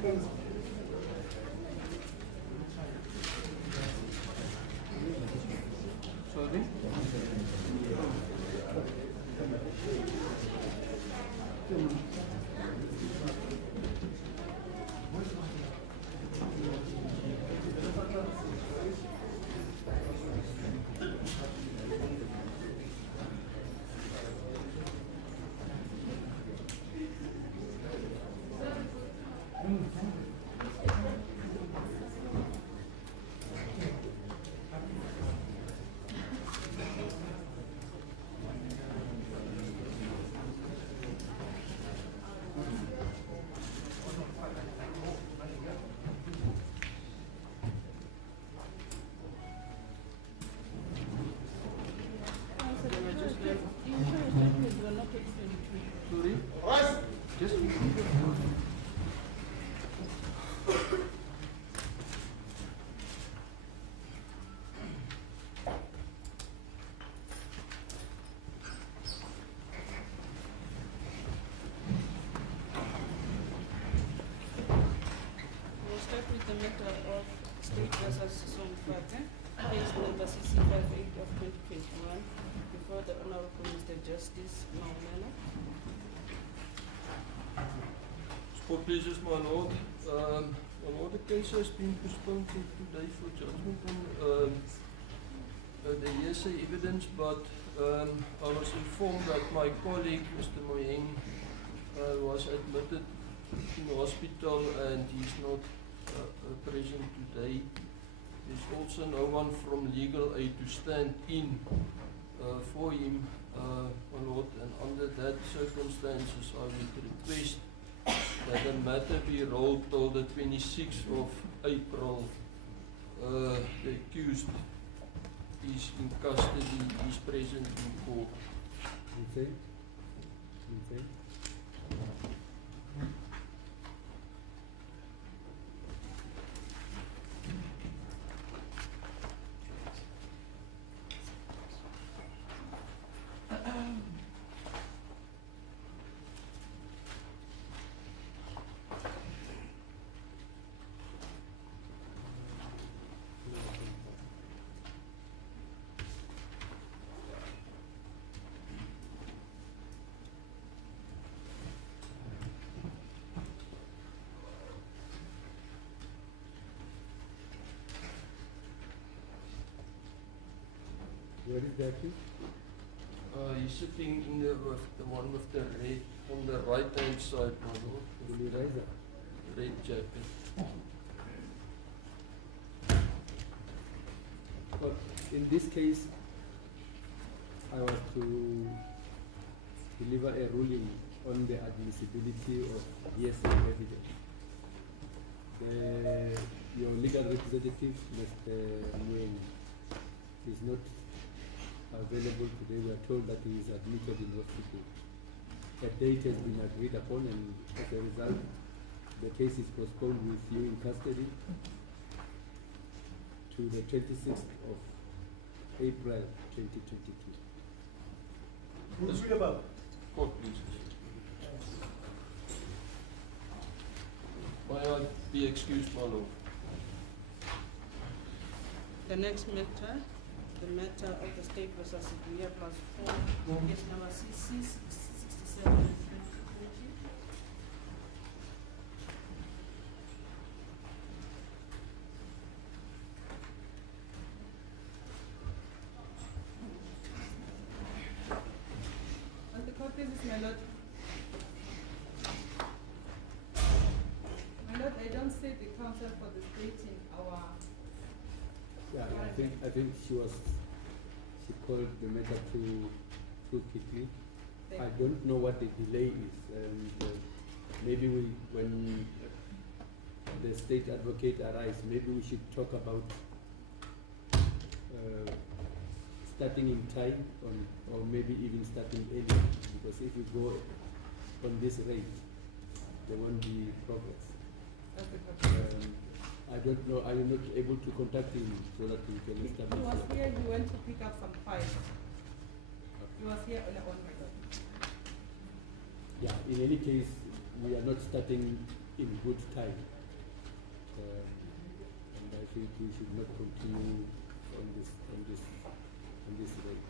Sorry? Sorry? Just We'll start with the matter of State versus Somfate, case number CC58 of 2021, before the Honorable Mr. Justice Maumela. Sport pleases, my lord. My lord, the case has been postponed till today for judgment on the hearsay evidence, but I was informed that my colleague, Mr. Moyeng, was admitted in hospital and he's not present today. There's also no one from legal aid to stand in for him, my lord, and under that circumstances I would request that the matter be rolled till the 26th of April. The accused is in custody, is present in court. Okay. Okay. Where is the accused? He's sitting in the one with the red, on the right hand side, my lord. Will you rise up? Red jacket. Well, in this case, I was to deliver a ruling on the admissibility of hearsay evidence. Your legal representative, Mr. Nguyen, is not available today. We are told that he is admitted in hospital. A date has been agreed upon, and as a result, the case is postponed with you in custody to the 26th of April 2022. Who's read about? Court, please. May I be excused, my lord? The next matter, the matter of the State versus Sibuya plus 4, case number CC 67 of 2020. And the court pleases, my lord. My lord, I don't see the counsel for the state in our. Yeah, I think she called the matter too quickly. I don't know what the delay is, and maybe when the state advocate arrives, maybe we should talk about starting in time, or maybe even starting earlier, because if we go on this rate, there won't be progress. I don't know, are you not able to contact him so that we can establish? He was here, he went to pick up some files. He was here on my lord. Yeah, in any case, we are not starting in good time. And I think we should not continue on this rate.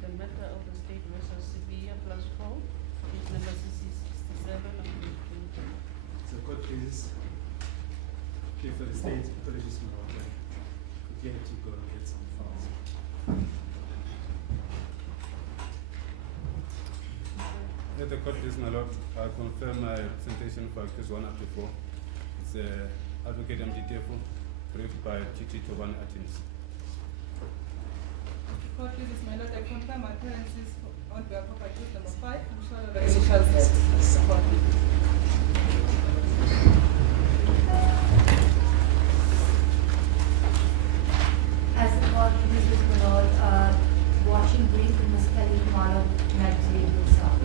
The matter of the state versus Sevilla +4, case number CC67 of So court please. Okay, for the state, apologies for my work. Could you have to go and get some files? At the court, please, my lord, I confirm my representation for case 1 up to 4. It's Advocate MDTFO, briefed by TT Toban Athens. Court, please, my lord, I confirm my appearances on behalf of case number 5, which shall the initial support. As the court, Mrs. Manoj, watching brief in Ms. Kelly Malo magazine yourself.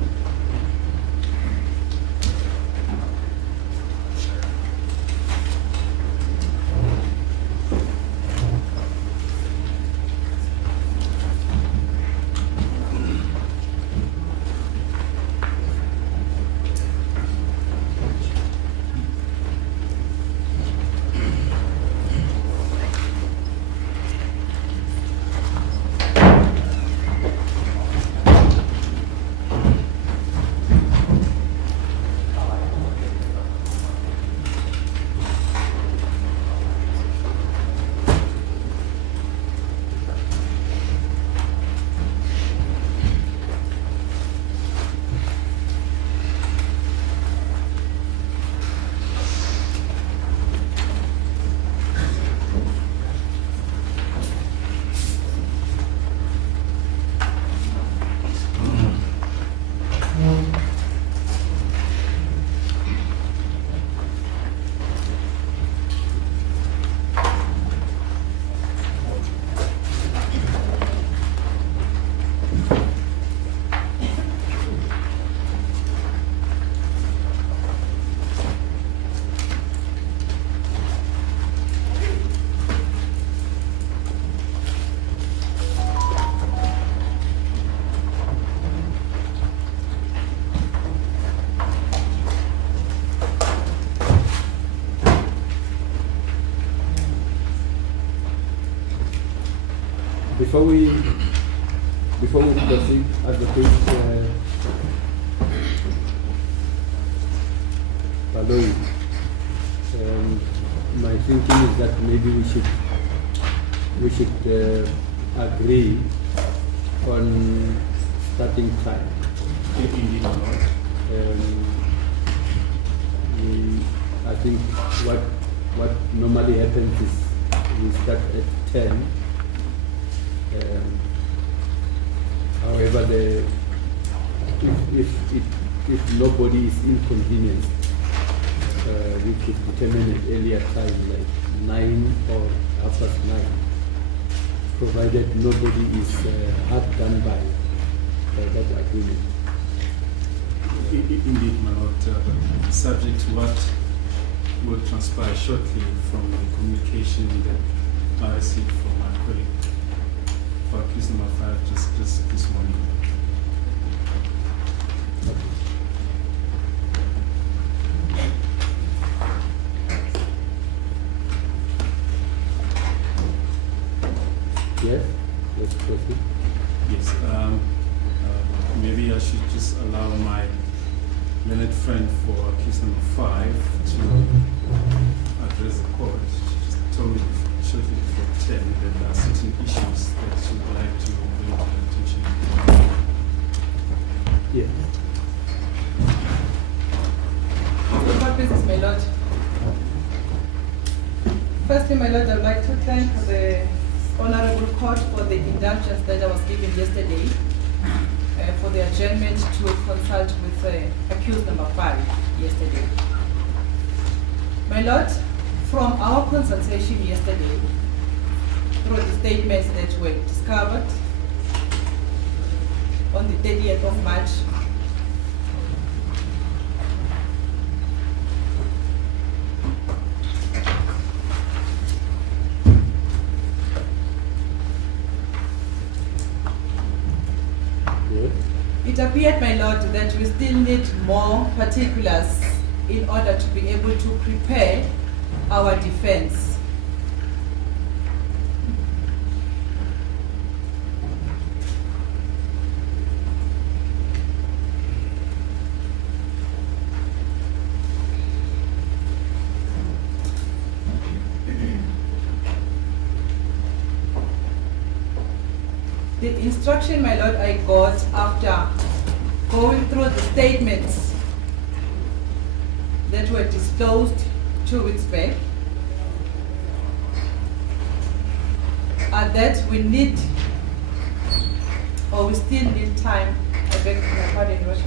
Before we proceed, Advocate Baloyi, my thinking is that maybe we should agree on starting time. Indeed or not. I think what normally happens is we start at 10. However, if nobody is inconvenienced, we could determine an earlier time, like 9 or 9:30, provided nobody is hard done by that agreement. Indeed, my lord, subject to what will transpire shortly from the communication that I received from my colleague for case number 5 just this morning. Yes, let's proceed. Yes, maybe I should just allow my learned friend for case number 5 to address the court. She just told me shortly before 10 that there are certain issues that she would like to bring to the attention. Yes. The court business, my lord. Firstly, my lord, I would like to thank the honorable court for the indulgence that I was given yesterday for the adjournment to consult with accused number 5 yesterday. My lord, from our consultation yesterday, through the statements that were discovered on the 30th of March, Yes. it appeared, my lord, that we still need more particulars in order to be able to prepare our defense. The instruction, my lord, I got after going through the statements that were disclosed 2 weeks back are that we need, or we still need time, I beg my pardon, Your Worship.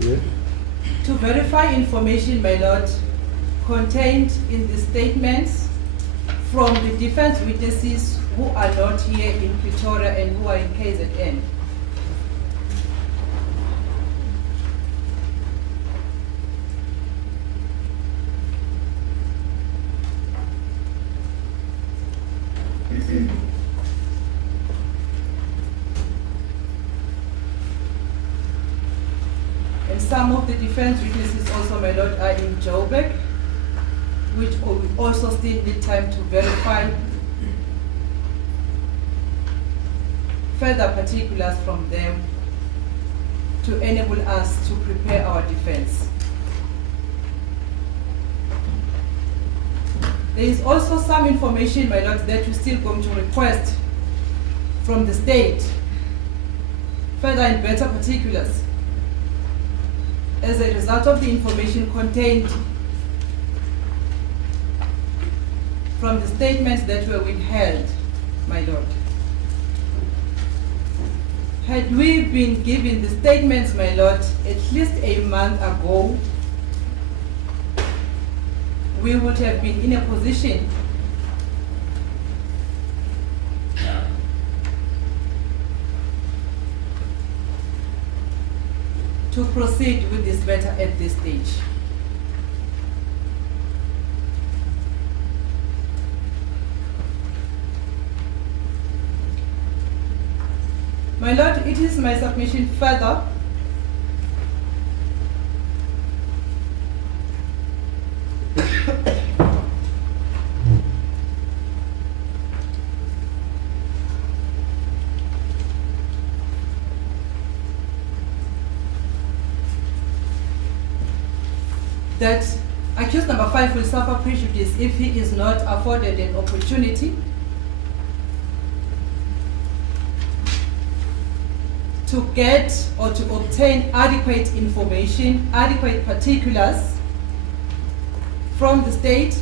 Yes. To verify information, my lord, contained in the statements from the defense witnesses who are not here in Pretoria and who are in KZN. And some of the defense witnesses also, my lord, are in Joburg, which we also still need time to verify further particulars from them to enable us to prepare our defense. There is also some information, my lord, that we're still going to request from the state, further and better particulars, as a result of the information contained from the statements that were withheld, my lord. Had we been given the statements, my lord, at least a month ago, we would have been in a position to proceed with this matter at this stage. My lord, it is my submission further that accused number 5 will suffer prejudice if he is not afforded an opportunity to get or to obtain adequate information, adequate particulars from the state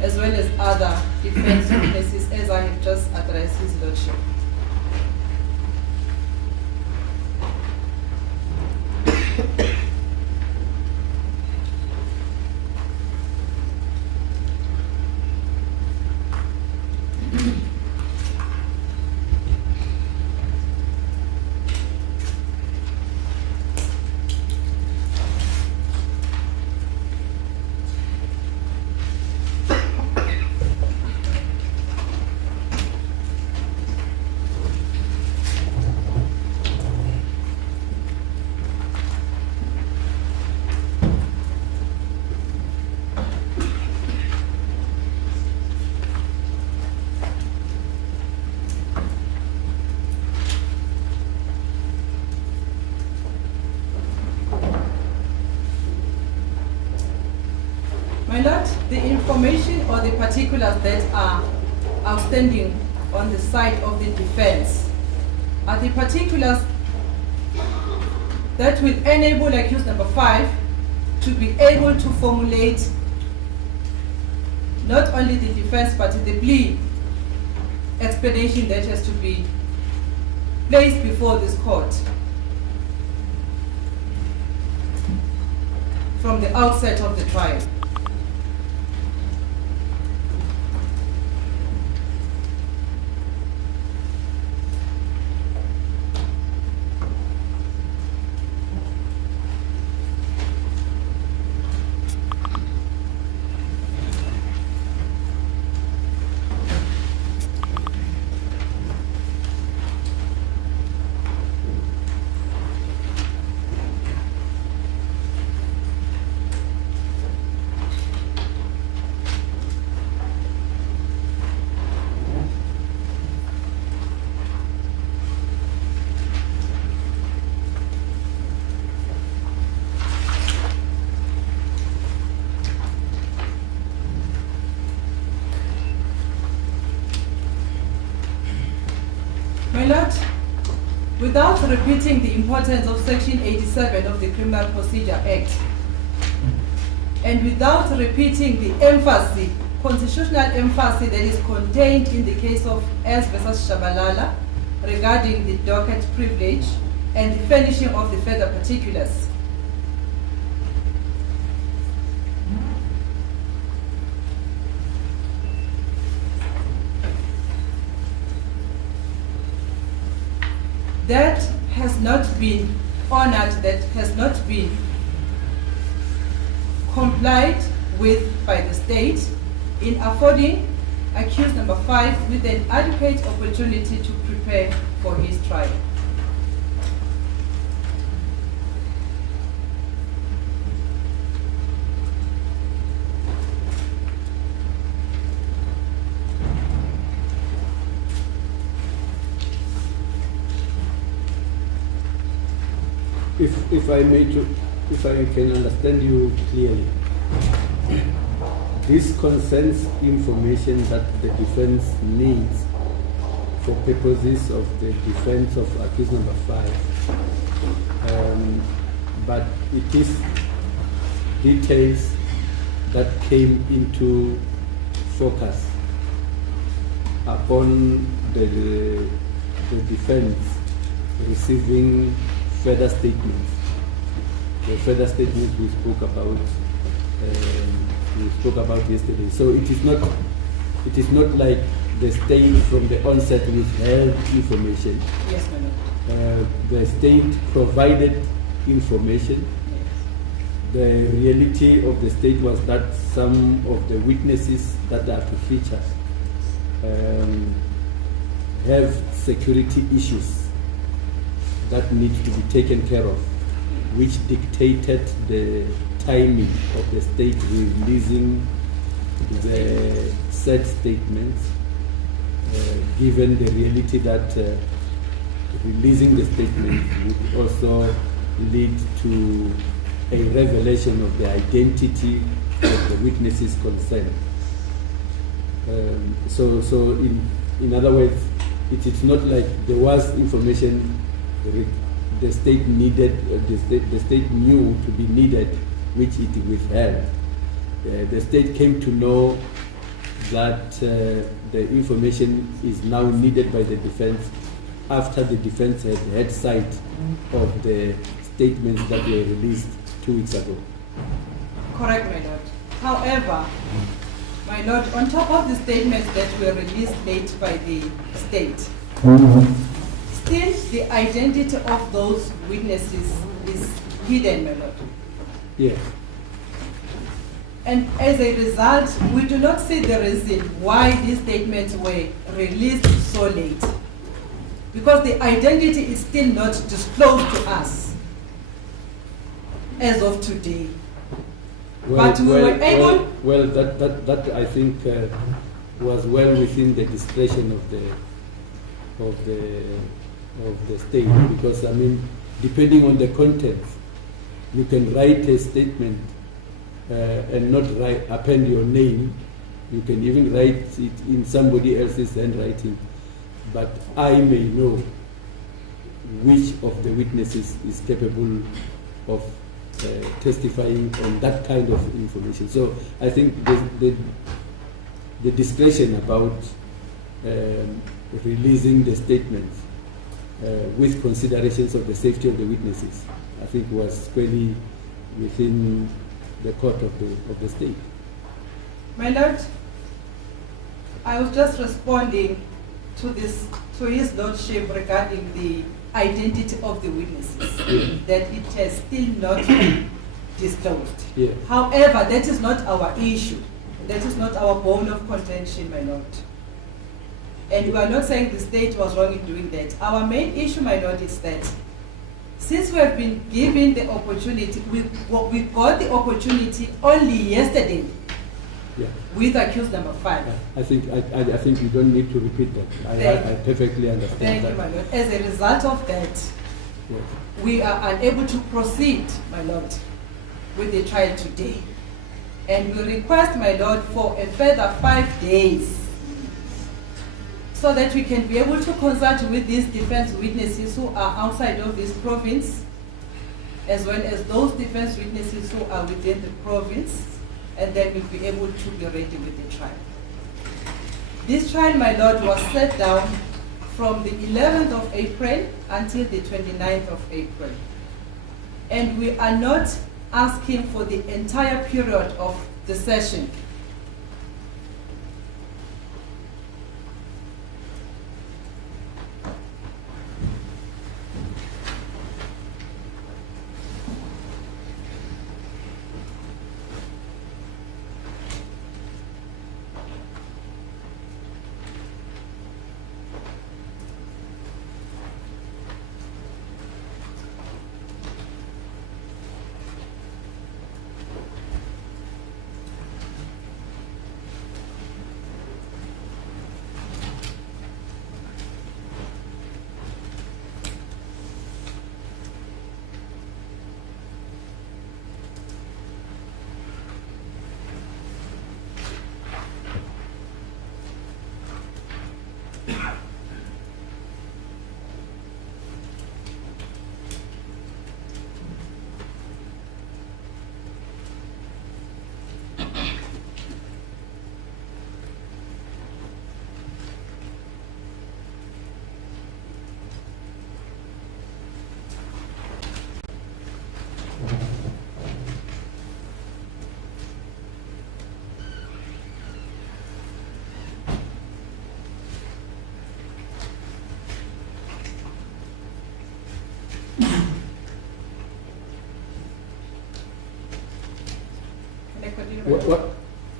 as well as other defense witnesses, as I have just addressed his lordship. Lord, the information or the particulars that are outstanding on the side of the defense are the particulars that will enable accused number 5 to be able to formulate not only the defense but the plea explanation that has to be placed before this court from the outset of the trial. My Lord, without repeating the importance of Section 87 of the Criminal Procedure Act, and without repeating the emphasis, constitutional emphasis that is contained in the case of S versus Shabalala regarding the docket privilege and the furnishing of the further particulars, that has not been honored, that has not been complied with by the state in affording accused number 5 with an adequate opportunity to prepare for his trial. If I can understand you clearly, this concerns information that the defense needs for purposes of the defense of accused number 5, but it is details that came into focus upon the defense receiving further statements. The further statements we spoke about yesterday. So it is not like the state from the onset withheld information. Yes, my Lord. The state provided information. The reality of the state was that some of the witnesses that are to feature have security issues that need to be taken care of, which dictated the timing of the state releasing the said statements, given the reality that releasing the statement would also lead to a revelation of the identity of the witnesses concerned. So in other words, it is not like there was information the state needed, the state knew to be needed, which it withheld. The state came to know that the information is now needed by the defense after the defense had sight of the statements that were released 2 weeks ago. Correct, my Lord. However, my Lord, on top of the statements that were released late by the state, still the identity of those witnesses is hidden, my Lord. Yes. And as a result, we do not see the reason why these statements were released so late. Because the identity is still not disclosed to us as of today. But we were able... Well, that I think was well within the discretion of the state, because I mean, depending on the content, you can write a statement and not append your name. You can even write it in somebody else's handwriting, but I may know which of the witnesses is capable of testifying on that kind of information. So I think the discretion about releasing the statements with considerations of the safety of the witnesses, I think was squarely within the court of the state. My Lord, I was just responding to his lordship regarding the identity of the witnesses, that it has still not been disclosed. Yes. However, that is not our issue. That is not our bone of contention, my Lord. And we are not saying the state was wrong in doing that. Our main issue, my Lord, is that since we have been given the opportunity, we got the opportunity only yesterday. Yeah. With accused number 5. I think you don't need to repeat that. I perfectly understand Thank that. you, my Lord. As a result of that, Yes. we are unable to proceed, my Lord, with the trial today. And we request, my Lord, for a further 5 days so that we can be able to consult with these defense witnesses who are outside of this province, as well as those defense witnesses who are within the province, and then we'll be able to be ready with the trial. This trial, my Lord, was set down from the 11th of April until the 29th of April. And we are not asking for the entire period of the session.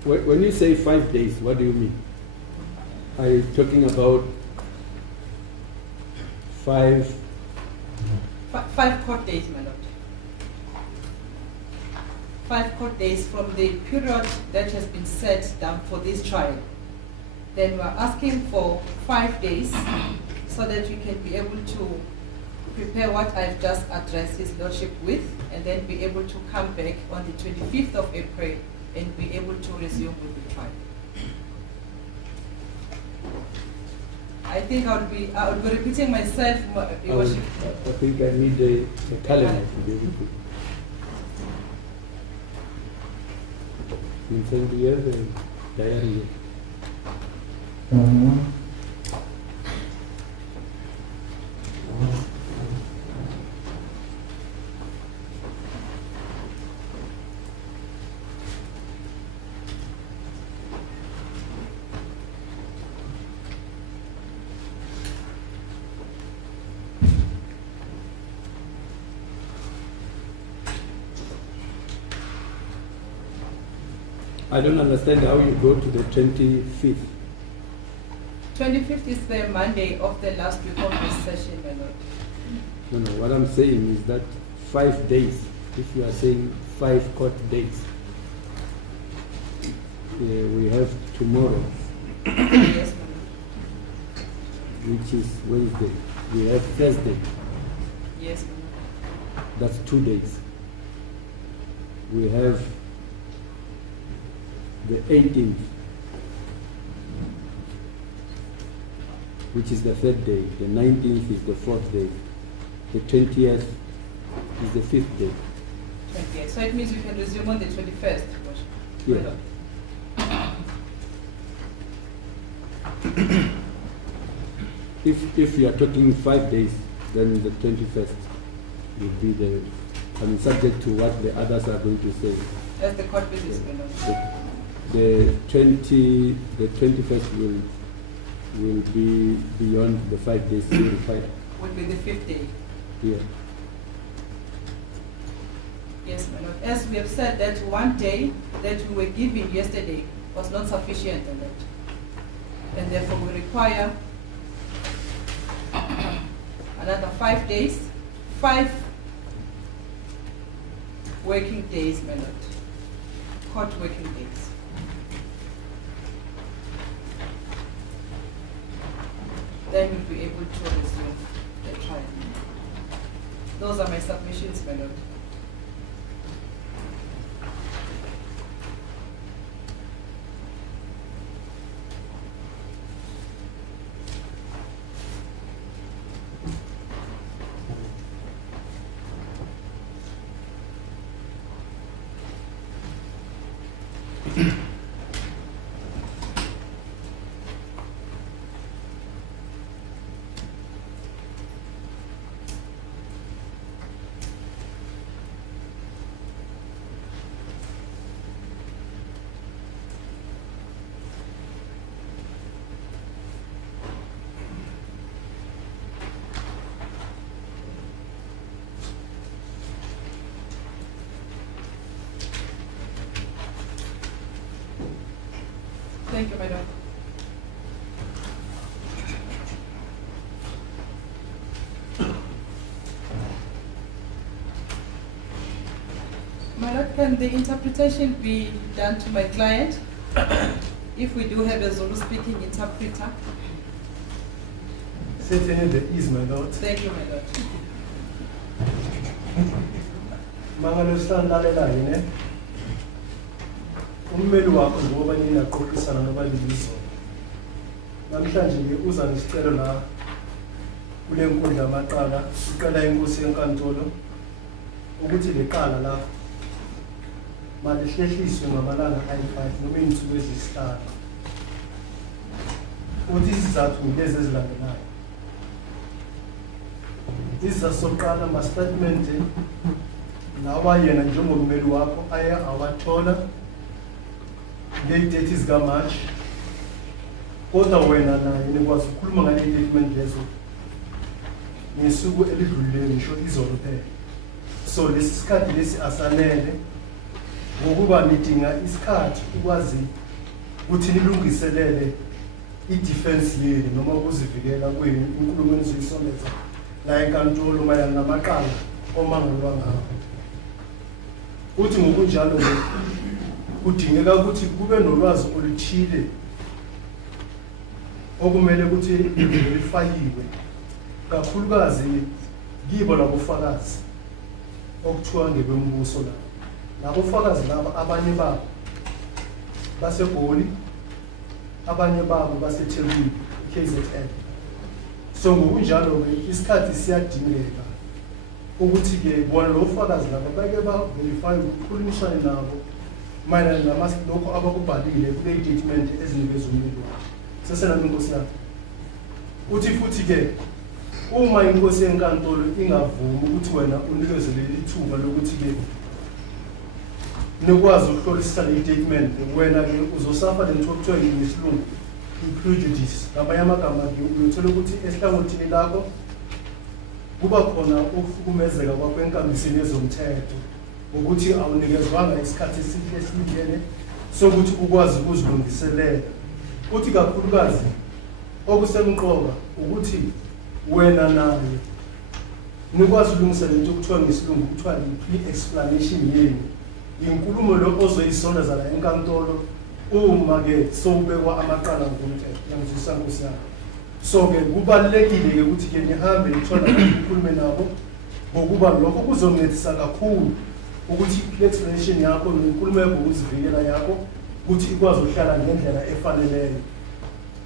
When you say 5 days, what do you mean? Are you talking about five court days, my Lord. 5 court days from the period that has been set down for this trial. Then we're asking for 5 days so that we can be able to prepare what I've just addressed His Lordship with, and then be able to come back on the 25th of April and be able to resume with the trial. I think I would be repeating myself, Your Worship. I think I need a calendar to be able to. Vincent, do you have a diary? I don't understand how you go to the 25th. 25th is the Monday of the last week of this session, my Lord. No, what I'm saying is that 5 days, if you are saying 5 court days, we have tomorrow, Yes, my Lord. which is Wednesday. We have Thursday, Yes, my Lord. that's 2 days. We have the 18th, which is the 3rd day. The 19th is the 4th day. The 20th is the 5th day. 28. So it means we can resume on the 21st. Yeah. If we are talking 5 days, then the 21st will be the, I mean, subject to what the others are going to say. As the court business, The 21st will be beyond the 5 days required. would be the 5th day. Yeah. Yes, my lord. As we have said that one day that we were given yesterday was not sufficient on that. And therefore we require another 5 days, 5 working days, my lord. Court working days. Then we'll be able to resume the trial. Those are my submissions, my lord. Thank you, madam. My lord, can the interpretation be done to my client? If we do have a Zulu speaking interpreter? Certainly there is, my lord. Thank you, my lord. Mangalo silalela yini? Ummeli wakho ngoba ninaqoqisana nobalibizo. Namhlanje ke uza nesicelo la kule nkundla yamaqala, uqala inkosi yenkantolo ukuthi leqala la malihlehliswe ngamalanga ayi-5 noma izinsuku eziyisihlanu. Uthi izizathu ngilezi ezilandelayo. Izizathu sokuqala ma-statement lawa yena njengommeli wakho aye awathola ngey'date zika-March, kodwa wena naye nikwazi ukukhuluma ngale statement lezo ngesuku elidlulile ngisho izolo kuphela. So lesi sikhathi lesi asanele ngokuba nidinga isikhathi ukwazi ukuthi nilungiselele i-defense yenu noma ukuzivikela kwenu inkulumo enizoyisoletha la enkantolo mayelana namaqala omangalwa ngawo. Uthi ngokunjalo kudingeka ukuthi kube nolwazi oluthile okumele ukuthi lifayiwe kakhulukazi kibo labofakazi okuthiwa ngebembuso la. Labofakazi laba abanye babo baseGoli, abanye babo baseThekwini, KZN. So ngokunjalo ke isikhathi siyadingeka ukuthi ke bona lofakazi laba bake ba-verify ukukhulumisana nabo mayelana lokho abakubhalile kule statement ezinikezwe ummeli wakhe. Sesenami inkosi yakhe. Uthi futhi ke uma inkosi yenkantolo ingavumi ukuthi wena unikezwe leli thuba lokuthi ke nikwazi ukuhlolisisa le statement, wena ke uzosafa lento okuthiwa ngesilungu i-prejudice. Ngamanye amagama ke uyothola ukuthi ehlangothini lakho kuba khona ukuhlukumezeka kwakho enkambisweni yezomthetho ukuthi awunikezwanga isikhathi esilingene sokuthi ukwazi ukuzilungiselela. Uthi kakhulukazi okusemqoka ukuthi wena naye nikwazi ukulungiselela into okuthiwa ngesilungu kuthiwa i-pre-explanation yenu, inkulumo lo ozoyisondeza la enkantolo uma ke sowubekwa amaqala ngomthetho. Ngiyangizwisa nkosi yakho. So ke kubalulekile ke ukuthi ke nihambe nithola ukukhuluma nabo ngokuba lokho kuzoncedisa kakhulu ukuthi i-explanation yakho nenkulumo yakho ukuzivikela yakho ukuthi ikwazi ukuhlala ngendlela efaneleyo.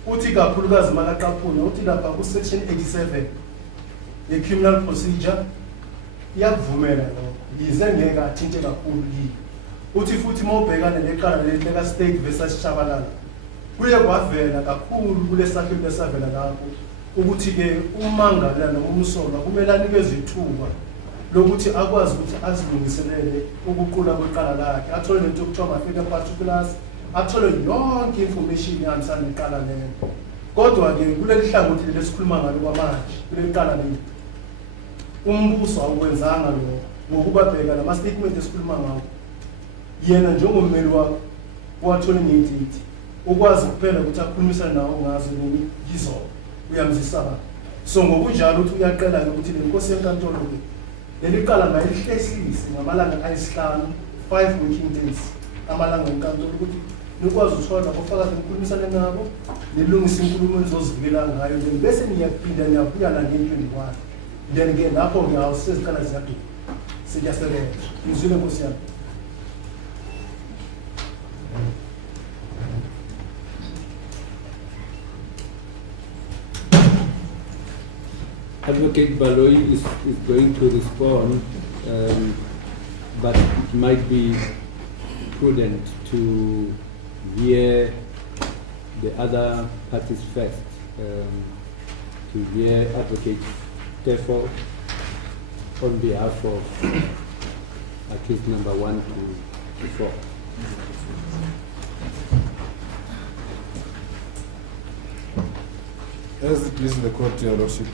Uthi kakhulukazi makaqaphuna uthi lapha ku section 87 ye criminal procedure iyakuvumela lokho yize ngeke athinte kakhulu yini. Uthi futhi mawubhekana neqala lelika state versus Shabalala kuye kwavela kakhulu kule sakhiwo lesavela lapho ukuthi ke umangalana noma umsolwa kumele anikeze ithuba lokuthi akwazi ukuthi azilungiselele ukuqula kweqala lakhe athole lento okuthiwa ama-figure particulars athole yonke information ehambisana neqala lelo. Kodwa-ke kuleli hlangothi leli esikhuluma ngalo kwamanje kuleli qala leli umbuso awukwenzanga lokho ngokubabheka lama-statement esikhuluma ngawo yena njengommeli wakho wa-2088 ukwazi kuphela ukuthi akhulumisane nawo ngazo nini yizona uyamzisa ba. So ngokunjalo uthi uyaqela-ke ukuthi le nkosi yenkantolo-ke leli qala mayilihlehlise ngamalanga ayisihlanu 5 working days amalanga enkantolo ukuthi nikwazi ukuthola ofakazi nikhulumisane nabo nilungise inkulumo nizozivikela ngayo then bese niyaphinda niyabuya nange-21 then-ke lapho-ke awuseziqala ziyaduka sekuyasebenza. Ngizwile nkosi yami. Advocate Baloyi is going to respond, but it might be prudent to hear the other parties first, to hear Advocate Tefo on behalf of accused number 1 to 4. As it pleases the court, Your Lordship,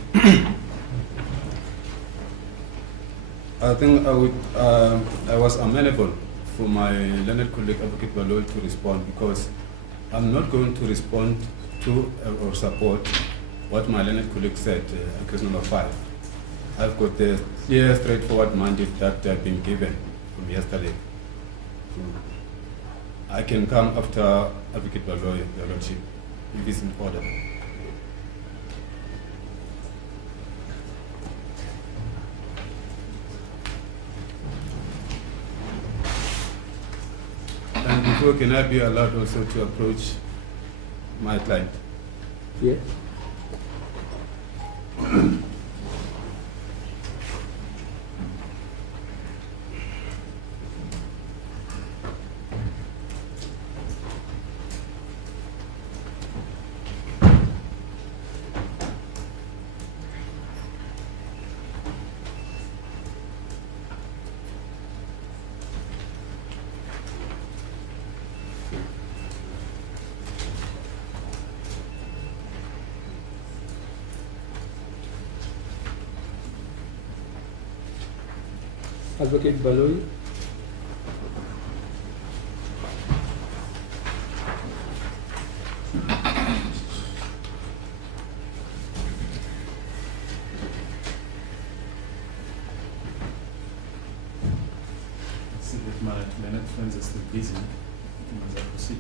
I think I was amenable for my learned colleague Advocate Baloyi to respond because I'm not going to respond to or support what my learned colleague said, case number 5. I've got the clear, straightforward mandate that I've been given from yesterday. I can come after Advocate Baloyi, Your Lordship, if it's in order. And before, can I be allowed also to approach my client? Yes. Advocate Baloyi. See if my Leonard friends are still busy. As I proceed.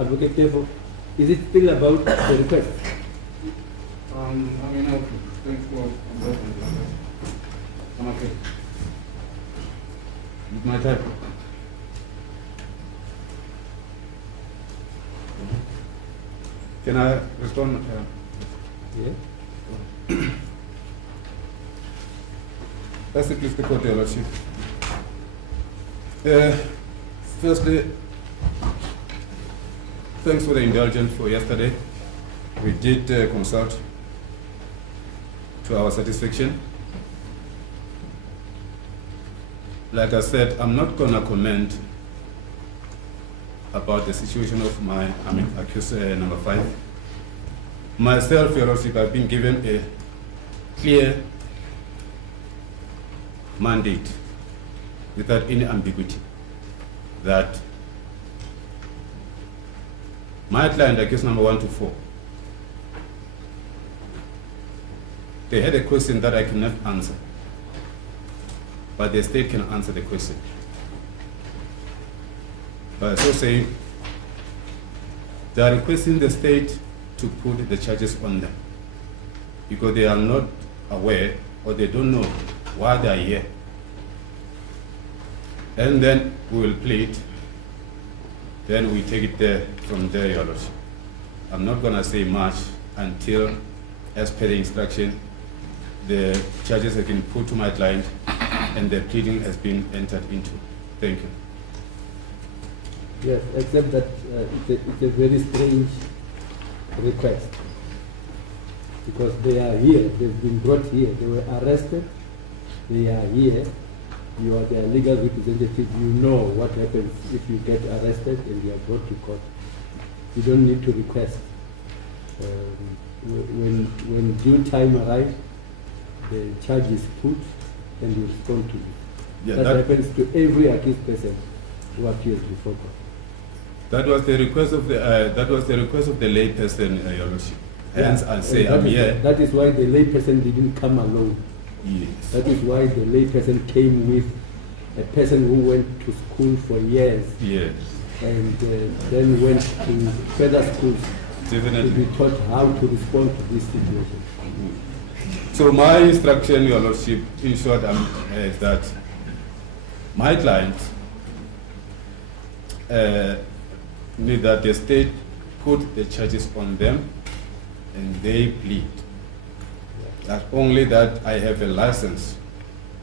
Advocate Devo, is it still about the request? I mean, okay. Thanks for I'm okay. With my type. Can I respond? Yeah. That's it, please, the court, Your Lordship. Firstly, thanks for the indulgence for yesterday. We did consult to our satisfaction. Like I said, I'm not going to comment about the situation of my accused number 5. Myself, Your Lordship, I've been given a clear mandate without any ambiguity that my client, accused number 1 to 4, they had a question that I cannot answer, but the state can answer the question. By so saying, they are requesting the state to put the charges on them because they are not aware or they don't know why they are here. And then we will plead, then we take it there from there, Your Lordship. I'm not going to say much until, as per the instruction, the charges have been put to my client and the pleading has been entered into. Thank you. Yes, except that it's a very strange request because they are here, they've been brought here, they were arrested, they are here, you are their legal representative, you know what happens if you get arrested and you are brought to court. You don't need to request. When due time arrives, the charge is put and you respond to it. Yeah, that happens to every accused person who appears before court. That was the request of the lay person, Your Lordship. Hence, I say I'm here. That is why the lay person didn't come alone. Yes. That is why the lay person came with a person who went to school for years. Yes. And then went to further schools Definitely. to be taught how to respond to this situation. So my instruction, Your Lordship, in short, is that my client need that the state put the charges on them and they plead. That only that I have a license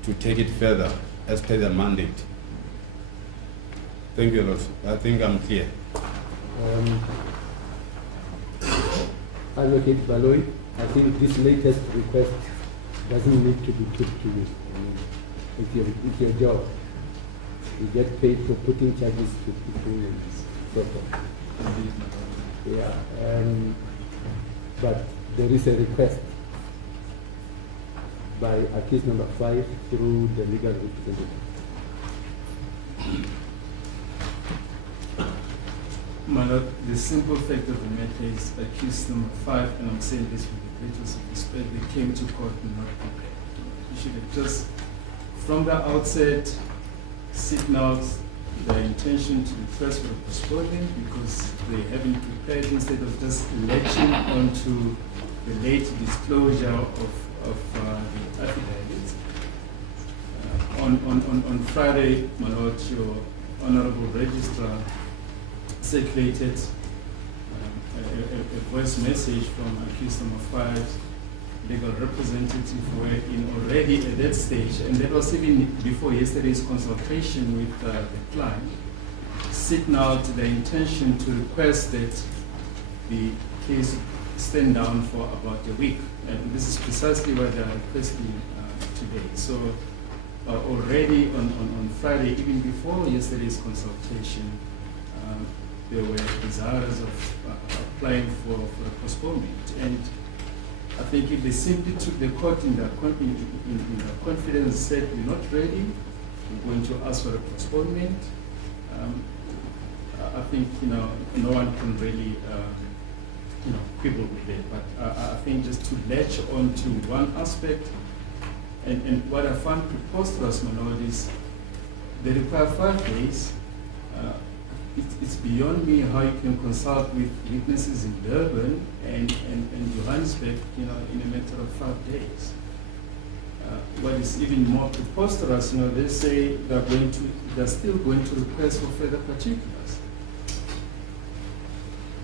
to take it further as per the mandate. Thank you, Lord. I think I'm clear. Advocate Baloy, I think this latest request doesn't need to be put to you. It's your job. You get paid for putting charges to people and so forth. Yeah, but there is a request by accused number 5 through the legal representative. My Lord, the simple fact of the matter is accused number 5, and I'm saying this with the greatest respect, they came to court not prepared. You should have just, from the outset, signaled their intention to request for a postponement because they haven't prepared instead of just latching onto the late disclosure of the affidavit. On Friday, my Lord, your Honorable Registrar circulated a voice message from accused number 5's legal representative wherein already at that stage, and that was even before yesterday's consultation with the client, signaled the intention to request that the case stand down for about a week. And this is precisely what they are requesting today. So already on Friday, even before yesterday's consultation, they were desirous of applying for a postponement. And I think if they simply took the court in their confidence and said, we're not ready, we're going to ask for a postponement, I think no one can really quibble with it. But I think just to latch on to one aspect, and what I find preposterous, my Lord, is they require 5 days. it's beyond me how you can consult with witnesses in Durban and Johannesburg, you know, in a matter of 5 days. What is even more preposterous, you know, they say they're still going to request for further particulars.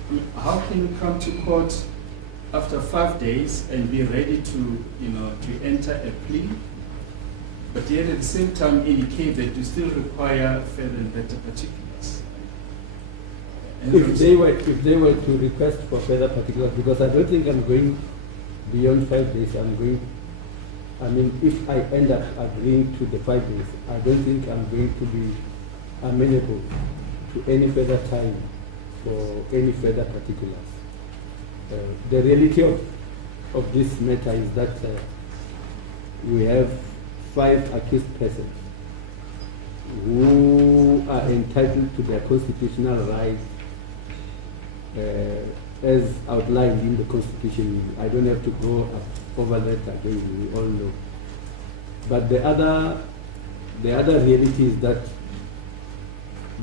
I mean, how can you come to court after 5 days and be ready to, you know, to enter a plea, but yet at the same time indicate that you still require further and better particulars? And If they were to request for further particulars, because I don't think I'm going beyond 5 days, I mean, if I end up agreeing to the 5 days, I don't think I'm going to be amenable to any further time for any further particulars. The reality of this matter is that we have 5 accused persons who are entitled to their constitutional rights as outlined in the Constitution. I don't have to go over that again, we all know. But the other reality is that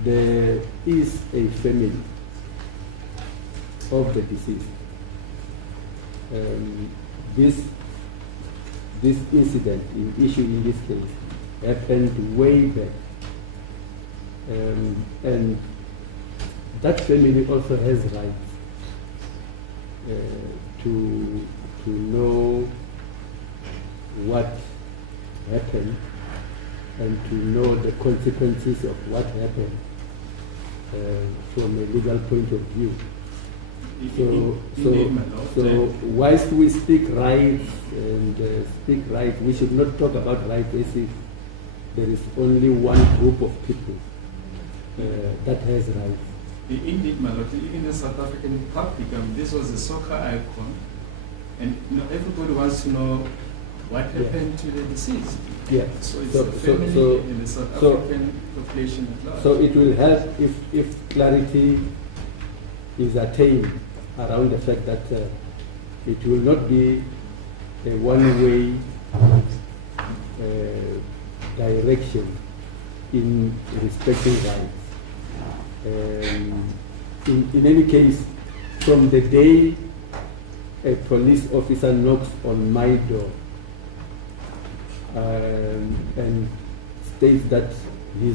there is a family of the deceased. This incident, issue in this case, happened way back. And that family also has rights to know what happened and to know the consequences of what happened from a legal point of view. So whilst we speak rights we should not talk about rights as if there is only one group of people that has rights. Indeed, my lord, in the South African Republic, this was a soccer icon, and you know, everybody wants to know what happened to the deceased. Yeah. So it's the family in the South African population at large. So it will help if clarity is attained around the fact that it will not be a one-way direction in respecting rights. In any case, from the day a police officer knocks on my door and states that he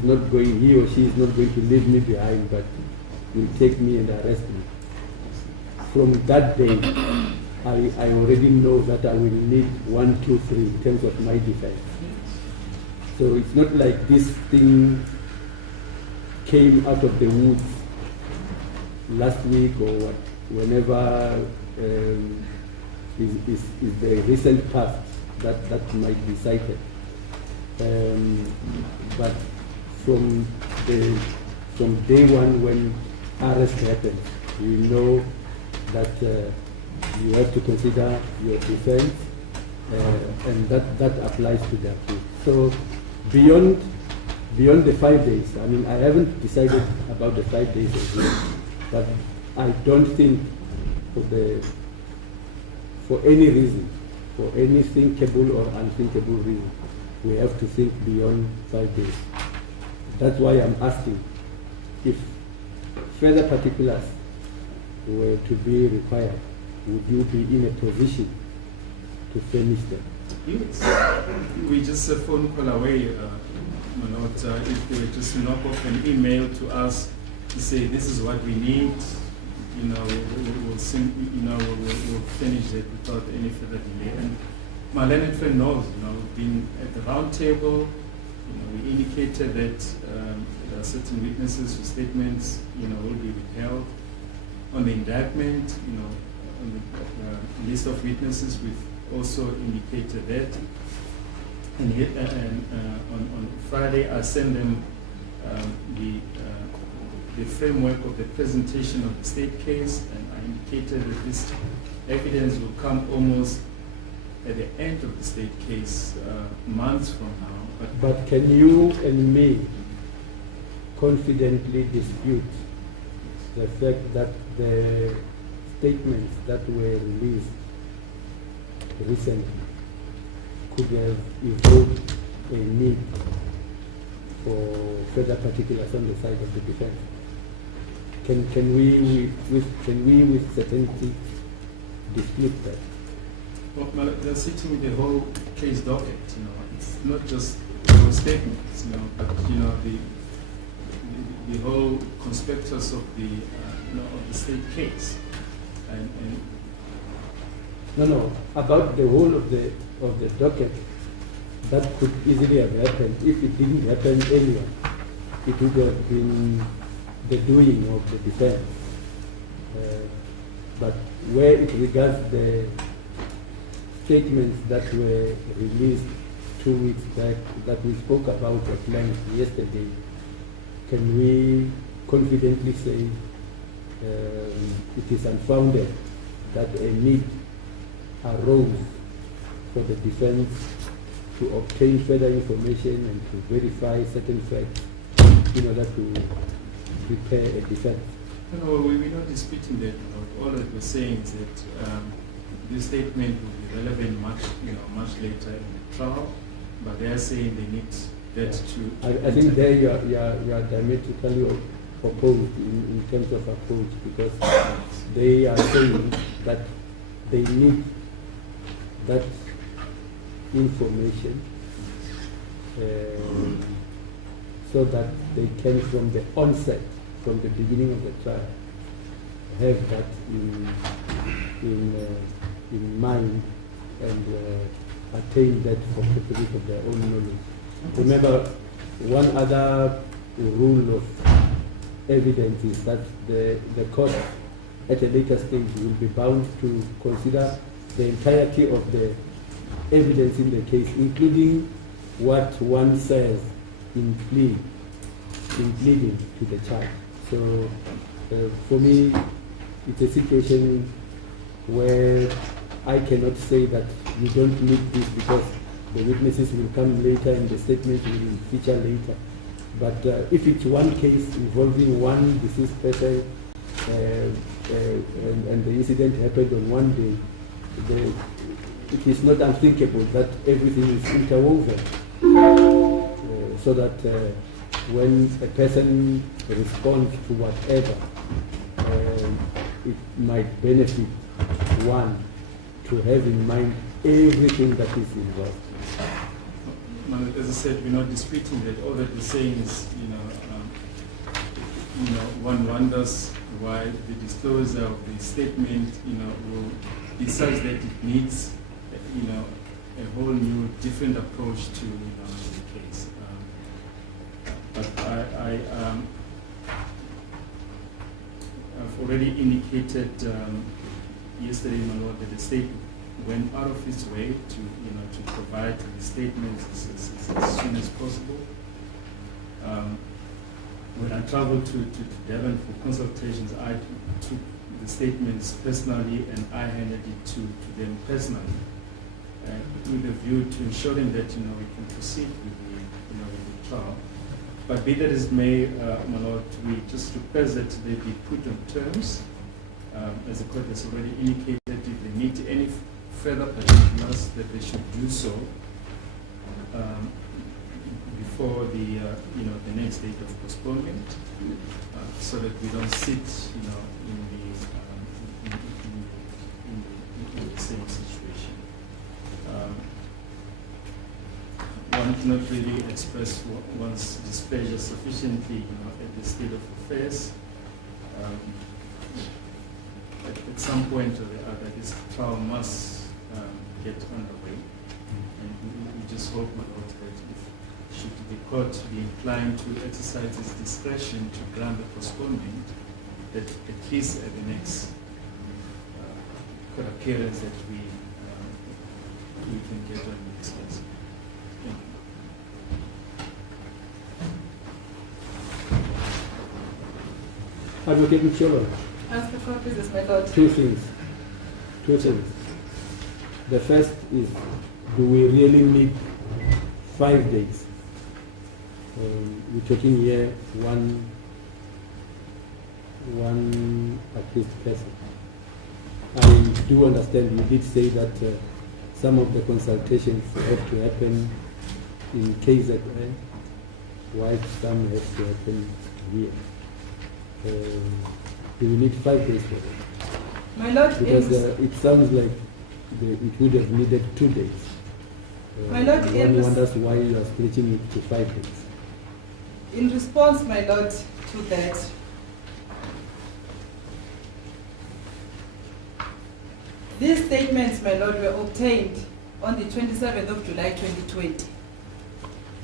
or she is not going to leave me behind, but will take me and arrest me, from that day, I already know that I will need 1, 2, 3 in terms of my defense. So it's not like this thing came out of the woods last week or what, whenever is the recent past that might be cited. But from day one when arrest happens, you know that you have to consider your defense, and that applies to that too. So beyond the 5 days, I mean, I haven't decided about the 5 days as well, but I don't think for any reason, for any thinkable or unthinkable reason, we have to think beyond 5 days. That's why I'm asking if further particulars were to be required, would you be in a position to furnish them? Yes. We just a phone call away. If they were just to knock off an email to us to say this is what we need, we'll finish it without any further delay. And my learned friend knows, we've been at the round table. We indicated that there are certain witnesses whose statements, will be withheld. On the indictment, on the list of witnesses, we've also indicated that. And on Friday, I sent them the framework of the presentation of the state case, and I indicated that this evidence will come almost at the end of the state case, months from now. But can you and me confidently dispute the fact that the statements that were released recently could have evoked a need for further particulars on the side of the defense? can we with certainty dispute that? Well, they're sitting with the whole case docket, you know, it's not just those statements, you know, but, you know, the whole conspectus of the, you know, of the state case. And No, about the whole of the docket, that could easily have happened. If it didn't happen earlier, it would have been the doing of the defense. But where it regards the statements that were released 2 weeks back, that we spoke about at length yesterday, can we confidently say it is unfounded that a need arose for the defense to obtain further information and to verify certain facts in order to prepare a defense? no, we're not disputing that. All that we're saying is that this statement will be relevant much later in the trial, but they are saying they need that to. I think there you are diametrically opposed in terms of approach, because they are saying that they need that information so that they can, from the onset, from the beginning of the trial, have that in mind and attain that for purposes of their own knowledge. Remember, one other rule of evidence is that the court at a later stage will be bound to consider the entirety of the evidence in the case, including what one says in pleading to the charge. So for me, it's a situation where I cannot say that you don't need this because the witnesses will come later and the statement will feature later. But if it's one case involving one deceased person and the incident happened on one day, it is not unthinkable that everything is interwoven, so that when a person responds to whatever, it might benefit one to have in mind everything that is involved. As I said, we're not disputing that. All that we're saying is, one wonders why the disclosure of the statement, will be such that it needs, a whole new, different approach to, the case. But I've already indicated yesterday, my lord, that the state went out of its way to provide the statements as soon as possible. When I traveled to Devon for consultations, I took the statements personally and I handed it to them personally, with a view to ensuring that we can proceed with the trial. But be that as may, my lord, we just request that they be put on terms, as the court has already indicated. If they need any further particulars, that they should do so before the next date of postponement, so that we don't sit in the same situation. One cannot really express one's displeasure sufficiently at the state of affairs. At some point or the other, this trial must get underway, and we just hope, my lord, that if should the court be inclined to exercise its discretion to grant the postponement, that at least at the next court appearance that we can get on the discuss. Advocate Mcholo. As the court pleases, my lord. Two things. The first is, do we really need 5 days? We're talking here one accused person. I do understand you did say that some of the consultations have to happen in KZN, while some have to happen here. do we need 5 days for it? My Lord, Because it sounds like it would have needed 2 days. My Lord, one wonders why you are stretching it to 5 days. in response, my Lord, to that, these statements, my Lord, were obtained on the 27th of July 2020.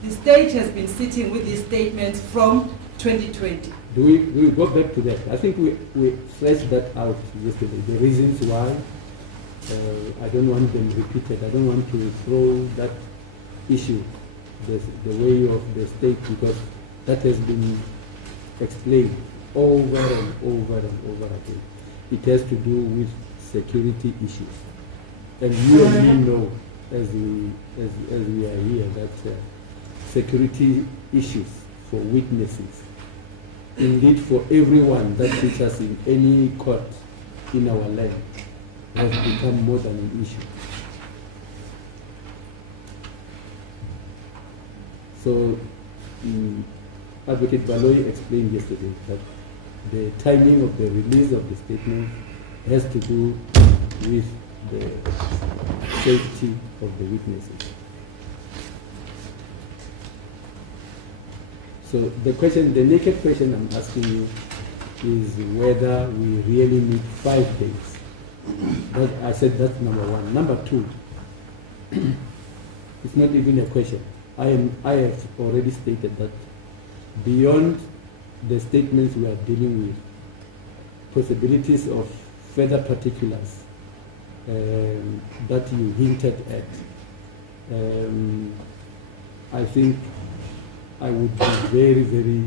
The state has been sitting with these statements from 2020. Do we go back to that? I think we fleshed that out yesterday, the reasons why. I don't want them repeated. I don't want to throw that issue the way of the state, because that has been explained over and over and over again. It has to do with security issues. And you and me know, as we are here, that security issues for witnesses, indeed for everyone that sits us in any court in our land, has become more than an issue. So, Advocate Baloyi explained yesterday that the timing of the release of the statement has to do with the safety of the witnesses. So the naked question I'm asking you is whether we really need 5 days. I said that's number one. Number two, it's not even a question. I have already stated that beyond the statements we are dealing with, possibilities of further particulars that you hinted at, I think I would be very, very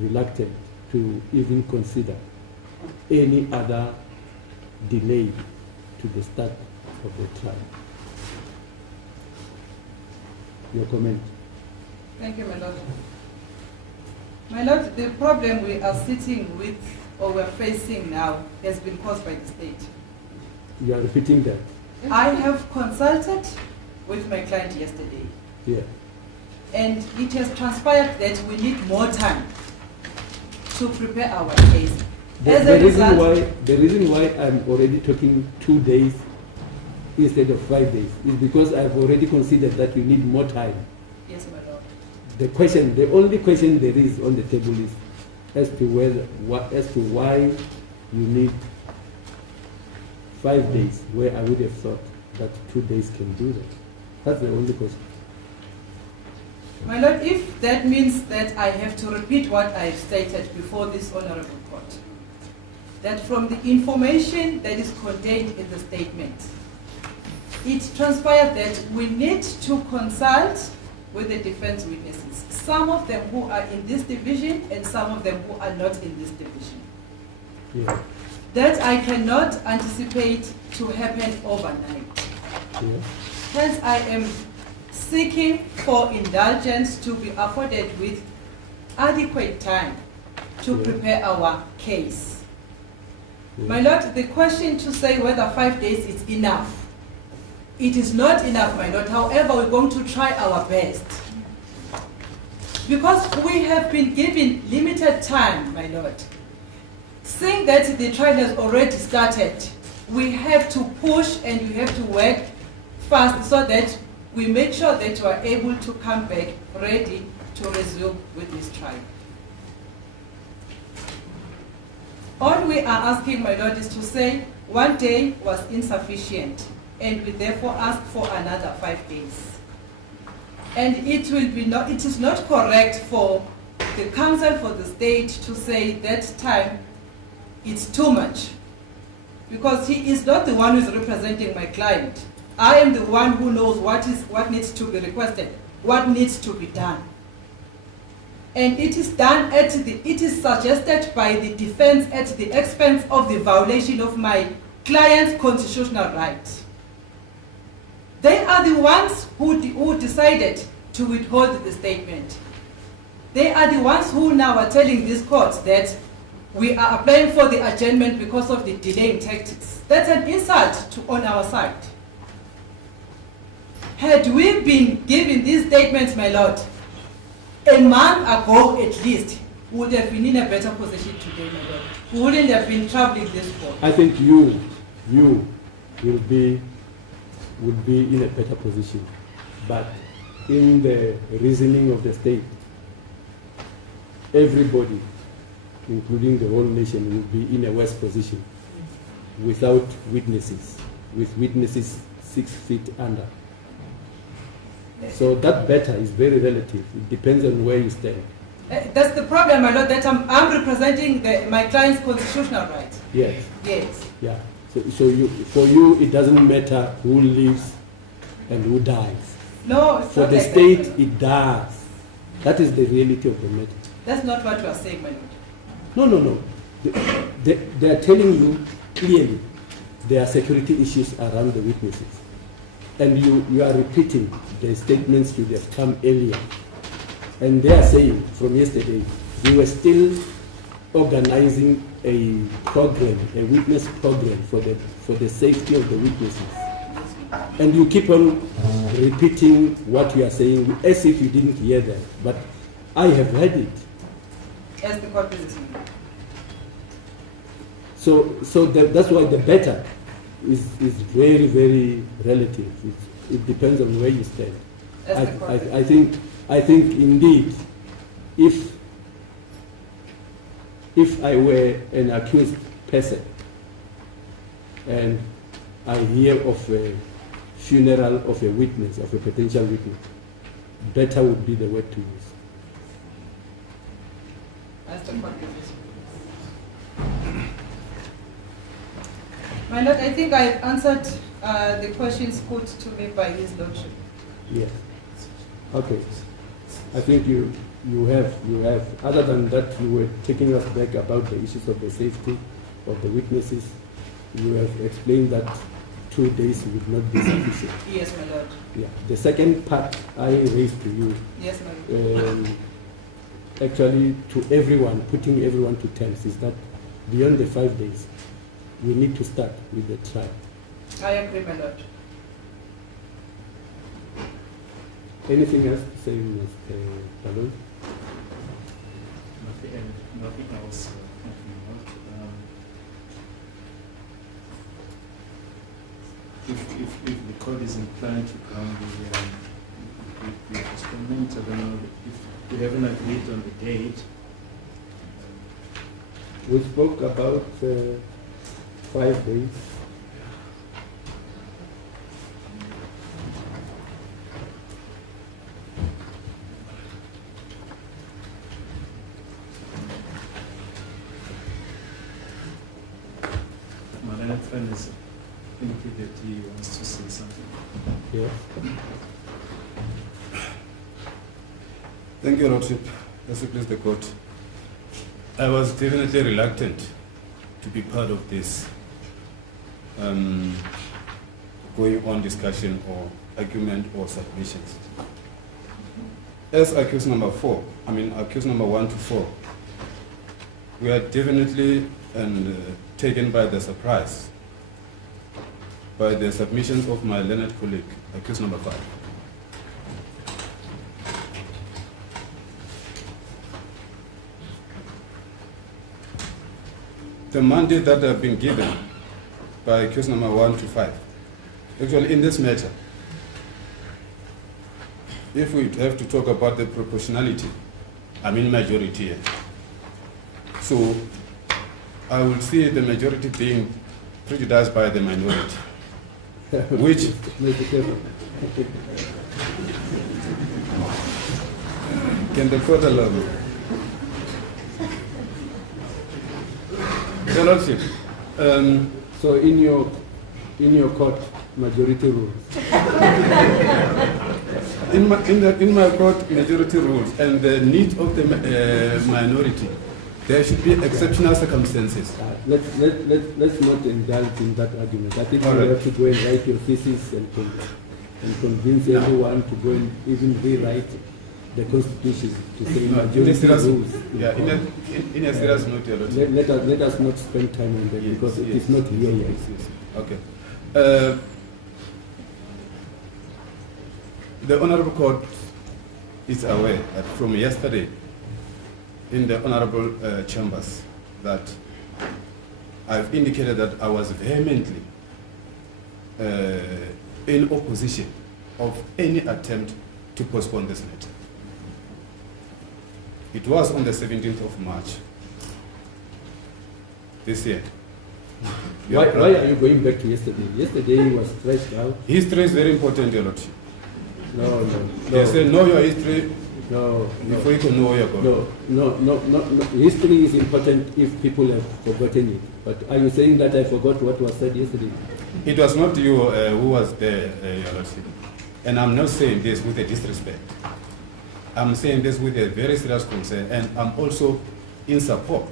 reluctant to even consider any other delay to the start of the trial. Your comment? Thank you, my Lord. My Lord, the problem we are sitting with or we're facing now has been caused by the state. You are repeating that? I have consulted with my client yesterday. Yeah. And it has transpired that we need more time to prepare our case. The reason why I'm already talking 2 days instead of 5 days is because I've already considered that you need more time. Yes, my Lord. The only question there is on the table is as to why you need 5 days, where I would have thought that 2 days can do that. That's the only question. My Lord, if that means that I have to repeat what I have stated before this honorable court, that from the information that is contained in the statement, it transpired that we need to consult with the defense witnesses, some of them who are in this division and some of them who are not in this division. Yeah. That I cannot anticipate to happen overnight. Yeah. Hence, I am seeking for indulgence to be afforded with adequate time to prepare our case. My Lord, the question to say whether 5 days is enough, it is not enough, my Lord. However, we're going to try our best. Because we have been given limited time, my Lord. Seeing that the trial has already started, we have to push and we have to work fast so that we make sure that we are able to come back ready to resume with this trial. All we are asking, my Lord, is to say 1 day was insufficient, and we therefore ask for another 5 days. And it is not correct for the counsel for the state to say that time it's too much, because he is not the one who is representing my client. I am the one who knows what needs to be requested, what needs to be done. And it is done it is suggested by the defense at the expense of the violation of my client's constitutional rights. They are the ones who decided to withhold the statement. They are the ones who now are telling this court that we are applying for the adjournment because of the delaying tactics. That's an insult on our side. Had we been given these statements, my Lord, a month ago at least, we would have been in a better position today, my lord. We wouldn't have been traveling this far. I think you will be in a better position, but in the reasoning of the state, everybody, including the whole nation, will be in a worse position without witnesses, with witnesses 6 feet under. So that better is very relative. It depends on where you stand. That's the problem, my lord, that I'm representing my client's constitutional rights. Yes. Yes. Yeah. So for you, it doesn't matter who lives and who dies. No, it's For not the like state, that. it does. That is the reality of the matter. That's not what you are saying, my lord. No. They are telling you clearly there are security issues around the witnesses. And you are repeating the statements should have come earlier. And they are saying from yesterday, we were still organizing a program, a witness program for the safety of the witnesses. And you keep on repeating what you are saying as if you didn't hear that. But I have heard it. As the court pleases me. So that's why the better is very, very relative. It depends on where you stand. As the court I think indeed, if I were an accused person and I hear of a funeral of a witness, of a potential witness, better would be the word to use. As the court pleases me. My lord, I think I've answered the questions put to me by his lordship. Yes. Okay. I think you have. Other than that, you were taking us back about the issues of the safety of the witnesses. You have explained that 2 days would not be sufficient. Yes, my lord. Yeah. The second part I raised to you, Yes, my lord. actually to everyone, putting everyone to terms, is that beyond the 5 days, we need to start with the trial. I agree, my lord. Anything else to say, Mr. Palon? Nothing else. If the court is inclined to come the postponement, I don't know if we haven't agreed on the date. We spoke about 5 days. My learned friend has indicated he wants to say something. Yes. Thank you, Lordship. As it please the court. I was definitely reluctant to be part of this going on discussion or argument or submissions. As accused number 1 to 4, we are definitely taken by the surprise by the submissions of my learned colleague, accused number 5. The mandate that have been given by accused number 1 to 5, actually in this matter, if we have to talk about the proportionality, majority here. So I will see the majority being prejudiced by the minority, which can the court allow me? Your Lordship, So in your court, majority rules. in my court, majority rules and the need of the minority, there should be exceptional circumstances. Let's not indulge in that argument. I think All you right. have to go and write your thesis and convince everyone to go and even rewrite the Constitution to say No, majority serious- rules. Yeah, in a serious note, Your Lordship. Let us not spend time on that Yes, because it yes, is not here yet. yes. Okay. The Honorable Court is aware that from yesterday, in the honorable chambers that I've indicated that I was vehemently in opposition of any attempt to postpone this matter. It was on the 17th of March this year. Why are you going back to yesterday? Yesterday was stretched out. History is very important, Your Lordship. No. They say know your history No. before you can know where you're going. No. History is important if people have forgotten it. But are you saying that I forgot what was said yesterday? It was not you who was there, Your Lordship. And I'm not saying this with a disrespect. I'm saying this with a very serious concern, and I'm also in support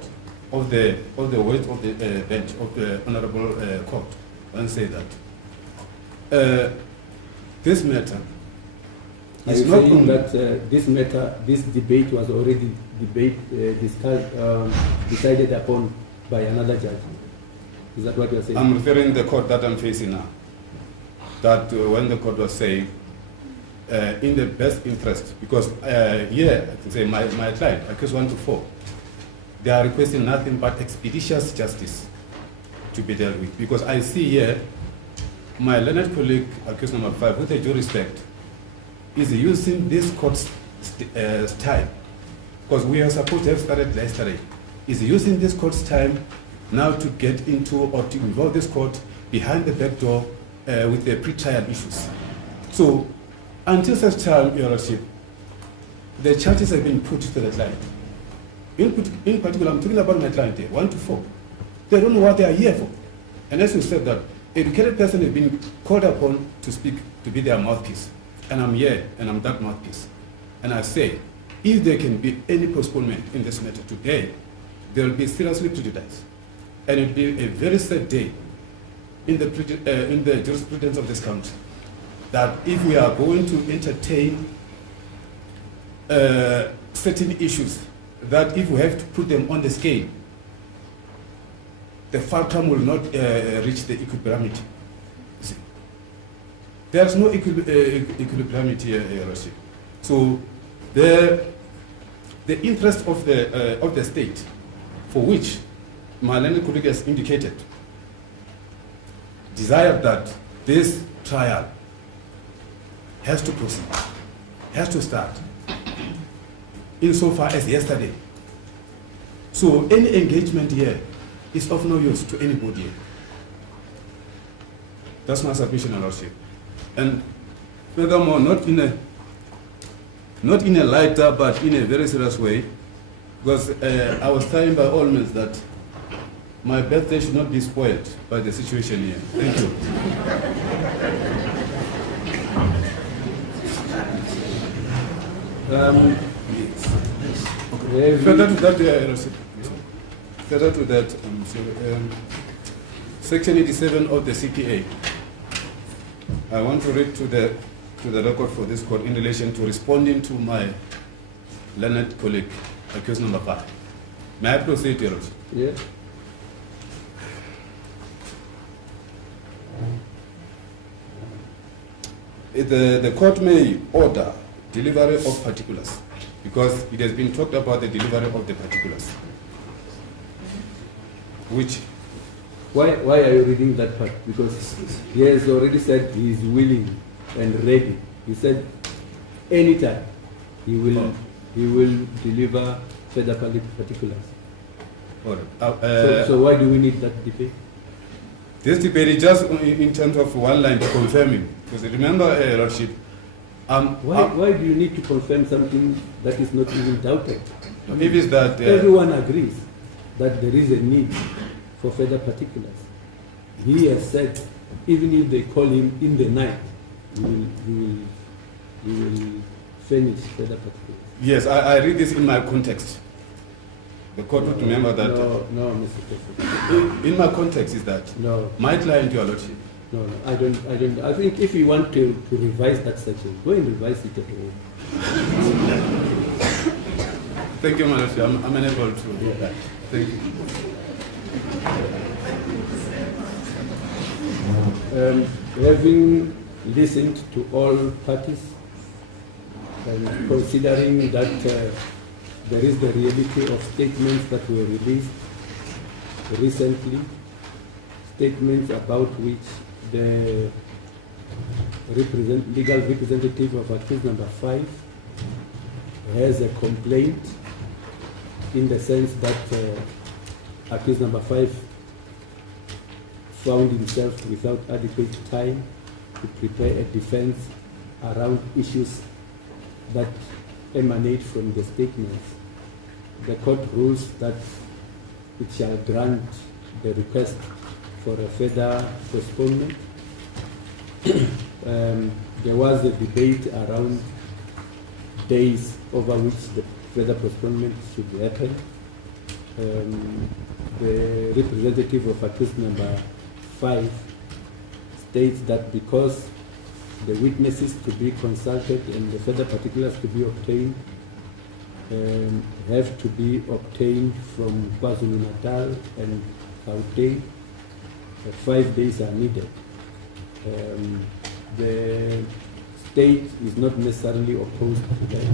of the weight of the bench of the honorable court and say that this matter Are is you not saying only that this debate was already discussed, decided upon by another judge? Is that what you're saying? I'm referring to the court that I'm facing now. That when the court was saying, in the best interest, because here, I can say my client, accused 1 to 4, they are requesting nothing but expeditious justice to be dealt with. Because I see here, my learned colleague, accused number 5, with a due respect, is using this court's time, because we are supposed to have started yesterday, is using this court's time now to get into or to involve this court behind the back door with the pre-trial issues. So, until such time, Your Lordship, the charges have been put to the client. In particular, I'm talking about my client here, 1 to 4. They don't know what they are here for. And as you said that, educated person has been called upon to speak, to be their mouthpiece. And I'm here, and I'm that mouthpiece. And I say, if there can be any postponement in this matter today, there will be seriously prejudiced. And it will be a very sad day in the jurisprudence of this country, that if we are going to entertain certain issues, that if we have to put them on the scale, the fulcrum will not reach the equilibriumity. There's no equilibriumity here, Your Lordship. So the interest of the state, for which my learned colleague has indicated, desired that this trial has to proceed, has to start, insofar as yesterday. So any engagement here is of no use to anybody here. That's my submission, Your Lordship. And furthermore, not in a lighter, but in a very serious way, because I was trying by all means that my birthday should not be spoiled by the situation here. Thank you. Further to that, Section 87 of the CPA. I want to read to the record for this court in relation to responding to my learned colleague, accused number 5. May I proceed, Your Lordship? Yeah. The court may order delivery of particulars, because it has been talked about the delivery of the particulars, which... Why are you reading that part? Because he has already said he is willing and ready. He said anytime he will deliver further particulars. All right. So why do we need that debate? This debate is just in terms of one line to confirming. Because remember, Your Lordship, why do you need to confirm something that is not even doubted? If it's that everyone agrees that there is a need for further particulars. He has said, even if they call him in the night, he will furnish further particulars. Yes, I read this in my context. The court would remember that. No, Mr. President. In my context is that my client, Your Lordship. No, I don't. I think if you want to revise that section, go and revise it at home. Thank you, my Lordship. I'm unable to do that. Thank you. Having listened to all parties and considering that there is the reality of statements that were released recently, statements about which the legal representative of accused number 5 has a complaint, in the sense that accused number 5 found himself without adequate time to prepare a defense around issues that emanate from the statements. The court rules that it shall grant the request for a further postponement. There was a debate around days over which the further postponement should happen. The representative of accused number 5 states that because the witnesses to be consulted and the further particulars to be obtained have to be obtained from KwaZulu-Natal and Gauteng, 5 days are needed. The state is not necessarily opposed to that.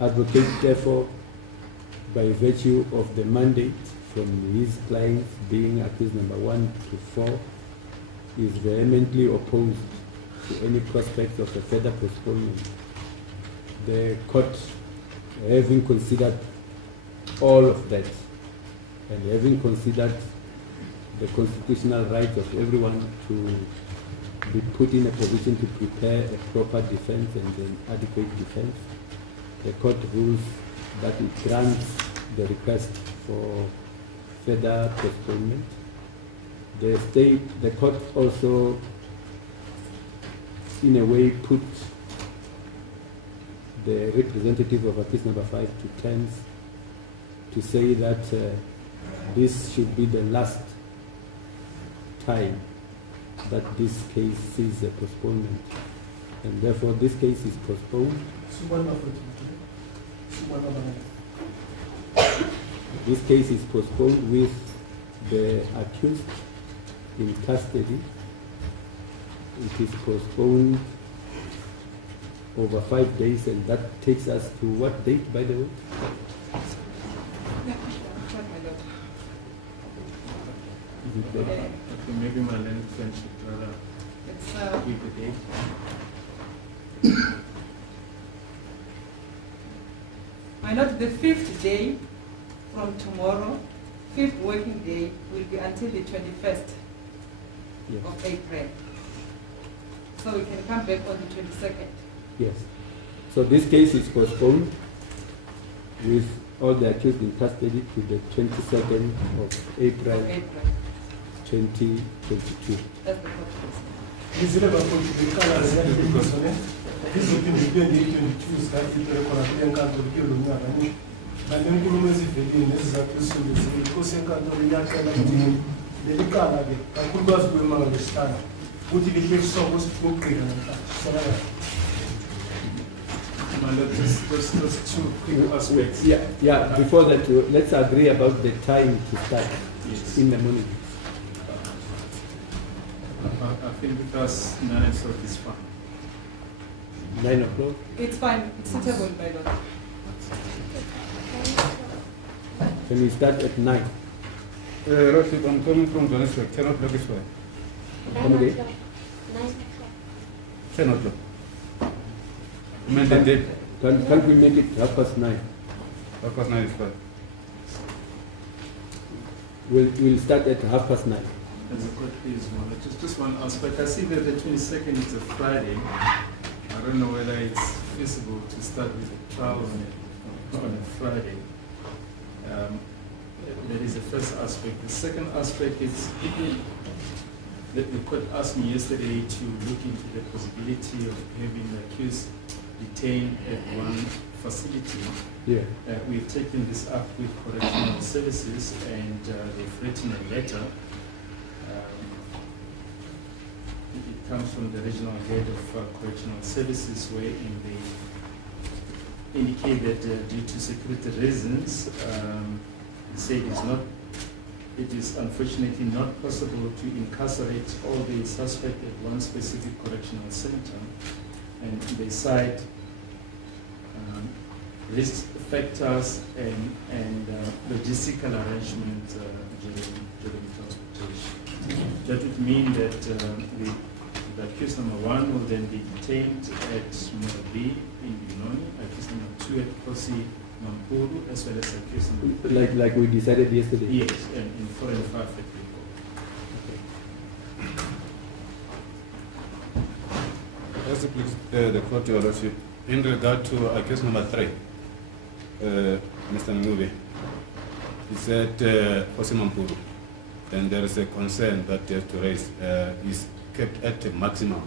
Advocate, therefore, by virtue of the mandate from his clients being accused number 1 to 4, is vehemently opposed to any prospect of a further postponement. The court, having considered all of that, and having considered the constitutional right of everyone to be put in a position to prepare a proper defense and an adequate defense, the court rules that it grants the request for further postponement. The court also, in a way, put the representative of accused number 5 to terms to say that this should be the last time that this case sees a postponement, and therefore this case is postponed. This case is postponed with the accused in custody. It is postponed over 5 days, and that takes us to what date, by the way? Is it there? Okay, maybe my learned friend should rather It's give the date. I note the 5th day from tomorrow, 5th working day, will be until the 21st Yes. of April. So we can come back on the 22nd. Yes. So this case is postponed with all the accused in custody to the 22nd of April April. 2022. That's the purpose. izile bakhona ziyahlukiswa izophinde iphinde i-22 zikafike khona kule nkantolo kulo nyaka nje banenkulumo ezivelile nezizathu ezisondezile inkosi yenkantolo iyacela ukuthi leli cala ke kakhulukazi kwemanga lesihlanu ukuthi liphekiswa kokugqila namhlanje. Those two quick aspects. Yeah. Before that, let's agree about the time to start. Yes. In the morning. I think with us 9 o'clock is fine. 9 o'clock. It's fine. It's suitable, my lord. Can we start at 9? Rashid, I'm coming from Johannesburg. 10 o'clock is fine. Come again? 10 o'clock. I mean the date. Can't we make it 9:30? 9 is fine. We'll start at 9:30. As a court is one, just one aspect. I see that the 22nd is a Friday. I don't know whether it's feasible to start with a trial on a Friday. That is the first aspect. The second aspect is the court asked me yesterday to look into the possibility of having the accused detained at one facility. Yeah. We've taken this up with correctional services, and they've written a letter. It comes from the regional head of correctional services, wherein they indicate that due to security reasons, they say it is unfortunately not possible to incarcerate all the suspects at one specific correctional center, and they cite risk factors and logistical arrangements during transportation. That would mean that the accused number 1 will then be detained at Murabi in Benoni, accused number 2 at Kosi Mampuru, as well as accused number 3. Like we decided yesterday. Yes, and in 4 and 5 at As the court, Your Lordship, in regard to accused number 3, Mr. Ngube, he said Kosi Mampuru, then there is a concern that he has to raise. Is kept at a maximum,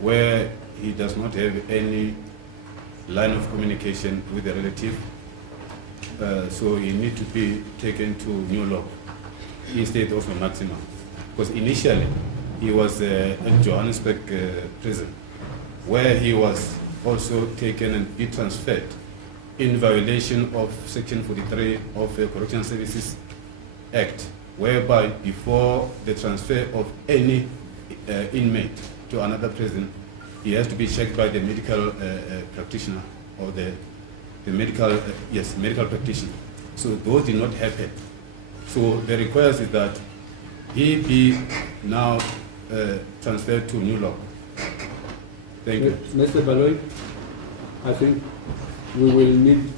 where he does not have any line of communication with the relative, so he needs to be taken to New Lock instead of a maximum. Because initially he was at Johannesburg prison, where he was also taken and be transferred in violation of Section 43 of the Correctional Services Act, whereby before the transfer of any inmate to another prison, he has to be checked by the medical practitioner or the medical medical practitioner. So those did not happen. So the request is that he be now transferred to New Lock. Thank you. Mr. Baloy, I think we will need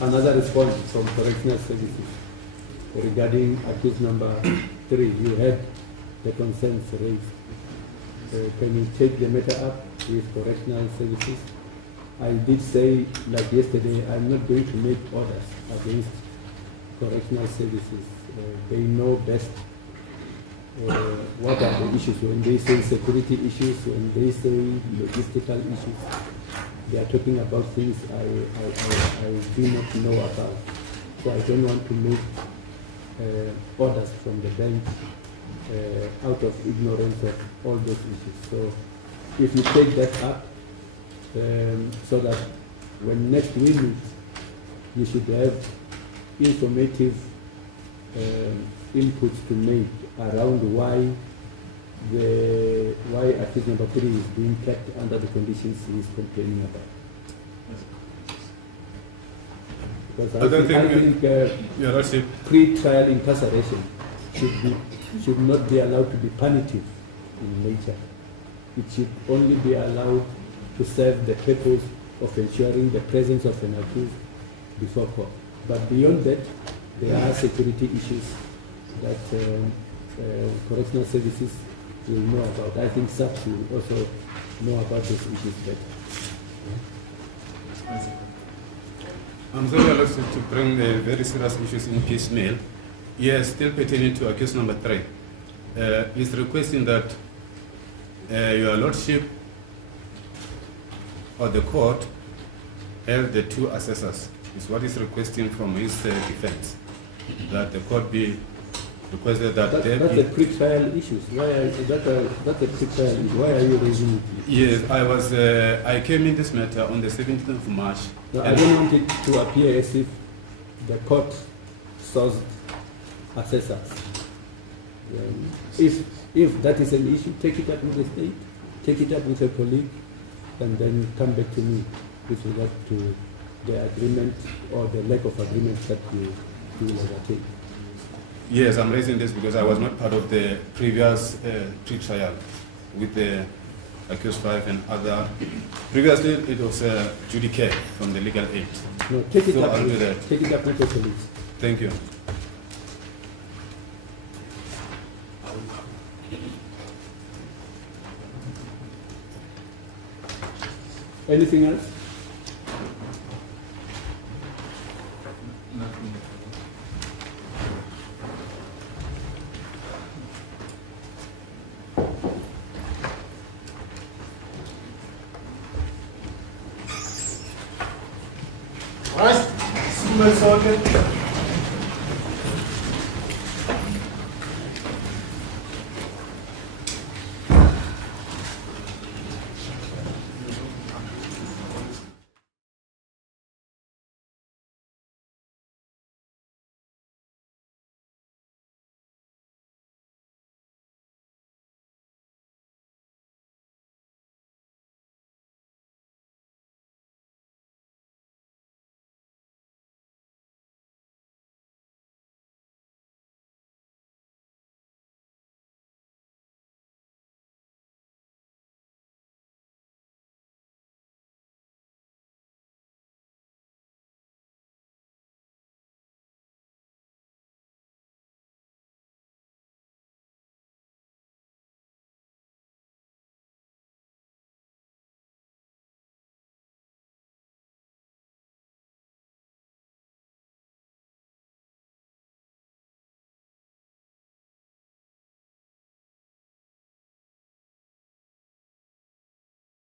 another response from Correctional Services regarding accused number 3. You had the concerns raised. Can you take the matter up with Correctional Services? I did say, like yesterday, I'm not going to make orders against Correctional Services. They know best what are the issues. When they say security issues, when they say logistical issues, they are talking about things I do not know about. So I don't want to make orders from the bench out of ignorance of all those issues. So if you take that up, so that when next we meet, you should have informative inputs to make around why accused number 3 is being kept under the conditions he is complaining about. Because I think pre-trial incarceration should not be allowed to be punitive in nature. It should only be allowed to serve the purpose of ensuring the presence of an accused before court. But beyond that, there are security issues that Correctional Services will know about. I think SAPS will also know about those issues better. I'm sorry, Your Lordship, to bring very serious issues in piecemeal. Yes, still pertaining to accused number 3. Is requesting that Your Lordship or the court have the 2 assessors. Is what is requesting from his defense. That the court be requested that that's be... a pre-trial issue. That's a pre-trial issue. Why are you raising it? Yes, I came in this matter on the 17th of March. No, I don't want it to appear as if the court sourced assessors. If that is an issue, take it up with the state, take it up with a colleague, and then come back to me with regard to the agreement or the lack of agreement that you will undertake. Yes, I'm raising this because I was not part of the previous pre-trial with the accused 5 and other. Previously, it was Judy Care from the legal aid. No, take it So up I'll do with that. take it up with your colleagues. Thank you. Anything else? Right, Senzo Meyiwa.